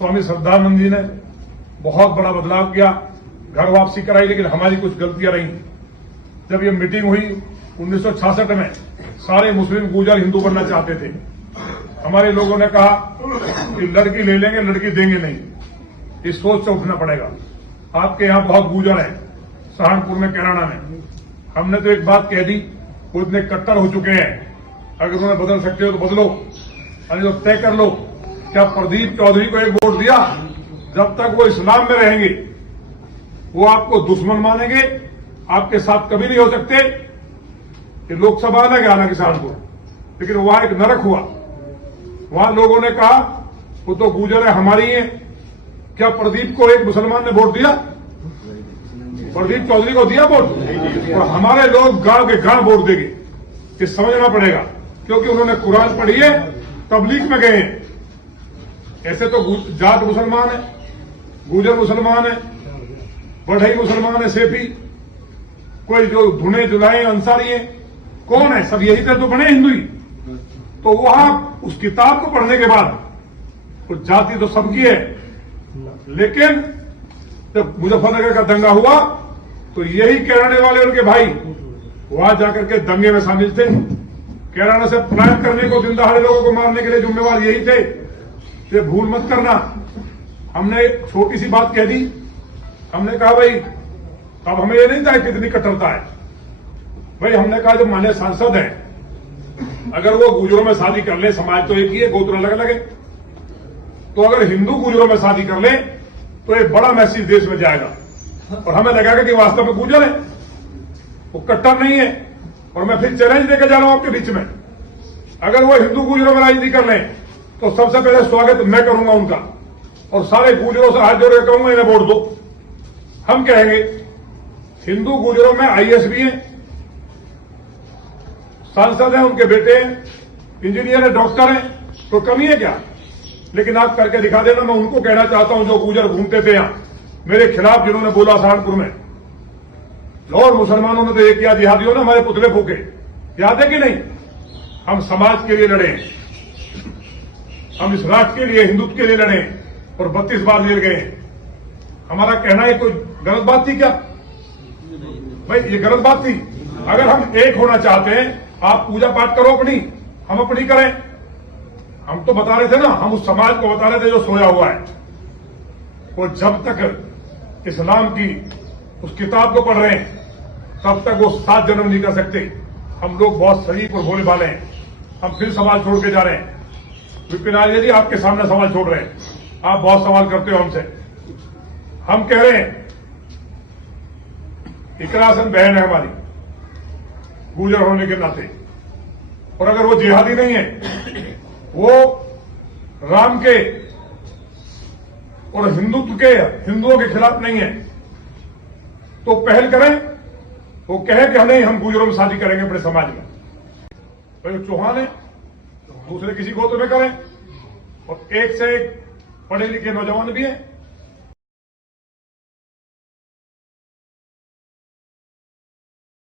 स्वामी श्रद्धानंद जी ने बहुत बड़ा बदलाव किया, घर वापसी कराई, लेकिन हमारी कुछ गलतियां रही। जब ये मीटिंग हुई 1966 में, सारे मुस्लिम गुर्जर हिंदू बनना चाहते थे। हमारे लोगों ने कहा कि लड़की ले लेंगे, लड़की देंगे नहीं। इस सोच से उठना पड़ेगा। आपके यहां बहुत गुर्जर हैं, सहारनपुर में, कैराना में। हमने तो एक बात कह दी, वो इतने कट्टर हो चुके हैं, अगर उन्हें बदल सकते हो तो बदलो, यानी तो तय कर लो। क्या प्रदीप चौधरी को एक वोट दिया, जब तक वो इस्लाम में रहेंगे वो आपको दुश्मन मानेंगे, आपके साथ कभी नहीं हो सकते। ये लोकसभा अलग है हालांकि सहारनपुर, लेकिन वहां एक नरक हुआ। वहां लोगों ने कहा वो तो गुर्जर है, हमारी है। क्या प्रदीप को एक मुसलमान ने वोट दिया? प्रदीप चौधरी को दिया वोट? और हमारे लोग गांव के गांव वोट देंगे, ये समझना पड़ेगा, क्योंकि उन्होंने कुरान पढ़ी है, तबलीग में गए हैं। ऐसे तो जाट मुसलमान है, गुर्जर मुसलमान है, बढ़ई मुसलमान है, सेफी, कोई जो धुने जुलाए अंसारी है, कौन है? सब यही तो बने हिंदू ही। तो वहां उस किताब को पढ़ने के बाद तो जाति तो सबकी है, लेकिन जब मुजफ्फरनगर का दंगा हुआ तो यही कैराने वाले उनके भाई वहां जाकर के दंगे में शामिल थे। कैराना से पलायन करने को, दिन दहाड़े लोगों को मारने के लिए जिम्मेवार यही थे। ये भूल मत करना। हमने एक छोटी सी बात कह दी, हमने कहा भाई, अब हमें ये नहीं था कितनी कट्टरता है भाई। हमने कहा जब माननीय सांसद हैं, अगर वो गुर्जरों में शादी कर ले, समाज तो एक ही है, गोत्र अलग अलग है, तो अगर हिंदू गुर्जरों में शादी कर ले तो एक बड़ा मैसेज देश में जाएगा और हमें लगेगा कि वास्तव में गुर्जर है, वो कट्टर नहीं है। और मैं फिर चैलेंज देकर जा रहा हूं आपके बीच में, अगर वो हिंदू गुर्जरों में राजनीति कर लें तो सबसे पहले स्वागत मैं करूंगा उनका, और सारे गुर्जरों से हाथ जोड़ के कहूंगा इन्हें वोट दो। हम कहेंगे हिंदू गुर्जरों में आईएएस भी हैं, सांसद हैं, उनके बेटे हैं, इंजीनियर है, डॉक्टर हैं, तो कमी है क्या? लेकिन आप करके दिखा देना। मैं उनको कहना चाहता हूं जो गुर्जर घूमते थे यहां मेरे खिलाफ, जिन्होंने बोला सहारनपुर में, और मुसलमानों ने तो एक किया, जिहादियों ने हमारे पुतले फूके, याद है कि नहीं? हम समाज के लिए लड़े, हम इस राष्ट्र के लिए, हिंदुत्व के लिए लड़े और 32 बार जेल गए। हमारा कहना ये कोई गलत बात थी क्या भाई? ये गलत बात थी। अगर हम एक होना चाहते हैं, आप पूजा पाठ करो अपनी, हम अपनी करें। हम तो बता रहे थे ना, हम उस समाज को बता रहे थे जो सोया हुआ है, वो जब तक इस्लाम की उस किताब को पढ़ रहे हैं तब तक वो 7 जन्म नहीं कर सकते। हम लोग बहुत शरीफ और भोले भाले हैं। हम फिर सवाल छोड़ के जा रहे हैं। विपिन आर्य जी आपके सामने सवाल छोड़ रहे हैं, आप बहुत सवाल करते हो हमसे। हम कह रहे हैं इकरा हसन बहन है हमारी गुर्जर होने के नाते, और अगर वो जिहादी नहीं है, वो राम के और हिंदुत्व के, हिंदुओं के खिलाफ नहीं है, तो पहल करें। वो कहे कि नहीं, हम गुर्जरों में शादी करेंगे अपने समाज में। भाई चौहान है, दूसरे किसी गोत्र में करें, और एक से एक पढ़े लिखे नौजवान भी हैं।